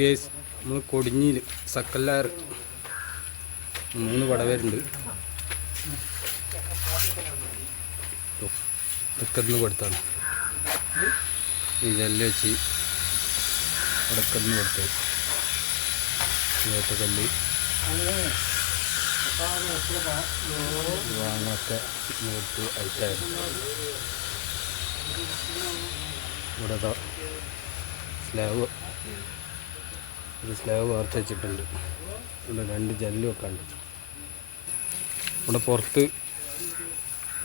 Case നമ്മൾ കൊടിഞ്ഞിയിൽ സക്കല്ലാർ മൂന്ന് പടവരുണ്ട്. ഇടക്കന്ന് കൊടുത്താണ്. ഈ ജല്ല് വെച്ച് ഇടക്കന്ന് കൊടുത്ത് വേട്ടക്കല്ല് വാങ്ങൊക്കെ കൊടുത്ത് അയച്ചായിരുന്നു. ഇവിടെ സ്ലാവ് ഒരു സ്ലാബ് വാർത്ത് വെച്ചിട്ടുണ്ട്. ഇവിടെ രണ്ട് ജല്ലും ഒക്കെ ഉണ്ട്. ഇവിടെ പുറത്ത്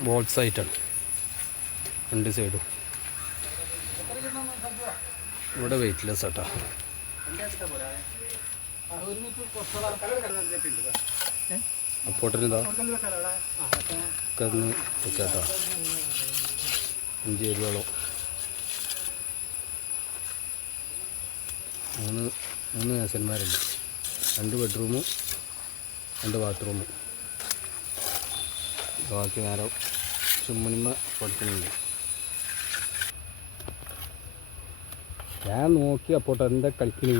ബോൾസ് ആയിട്ടാണ്. രണ്ട് സൈഡും. ഇവിടെ വെയിറ്റ്ലെസ് ആട്ടാ. അപ്പോട്ടിനിതാ വെച്ചാട്ടാ. അഞ്ച് ഏരിയോളം മൂന്ന് മൂന്ന് മേസന്മാരുണ്ട് രണ്ട് ബെഡ്റൂമും രണ്ട് ബാത്റൂമും ബാക്കി നേരം ചുമ്മണിമ പഠിക്കുന്നുണ്ട്. ഞാൻ നോക്കി അപ്പോട്ട് എന്താ കളിക്കണേ?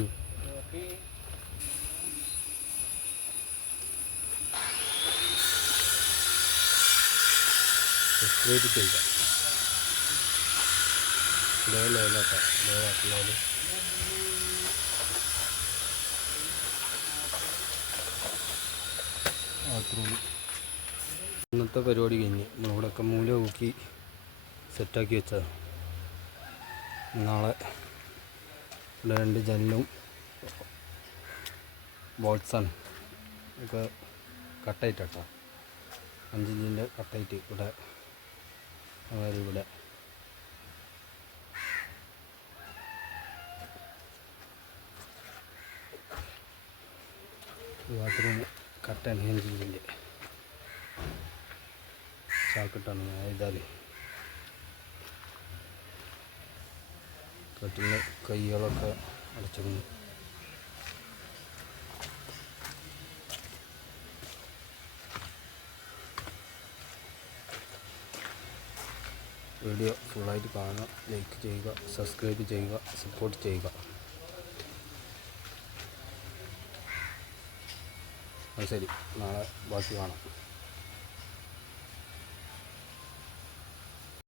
സബ്സ്ക്രൈബ് ചെയ്യുക ലോ ലെവലാക്കാം ലോ ബാത്റൂം. ഇന്നത്തെ പരിപാടി കഴിഞ്ഞ് നമ്മളിവിടെയൊക്കെ മൂല നോക്കി സെറ്റാക്കി വെച്ചതാണ്. നാളെ ഇവിടെ രണ്ട് ജനലും ബോൾസാണ് ഒക്കെ കട്ടായിട്ടാട്ടോ. അഞ്ചിഞ്ചിന്റെ കട്ടായിട്ട് ഇവിടെ അതായത് ഇവിടെ ബാത്റൂം കട്ടാണ് അഞ്ചിഞ്ചിന്റെ ചാക്കിട്ടാണ് ഇതാൽ കട്ടിന്റെ കൈകളൊക്കെ അടച്ചിരുന്നു വീഡിയോ ഫുള്ളായിട്ട് കാണുക ലൈക്ക് ചെയ്യുക സബ്സ്ക്രൈബ് ചെയ്യുക സപ്പോർട്ട് ചെയ്യുക. ശരി. നാളെ ബാക്കി കാണാം.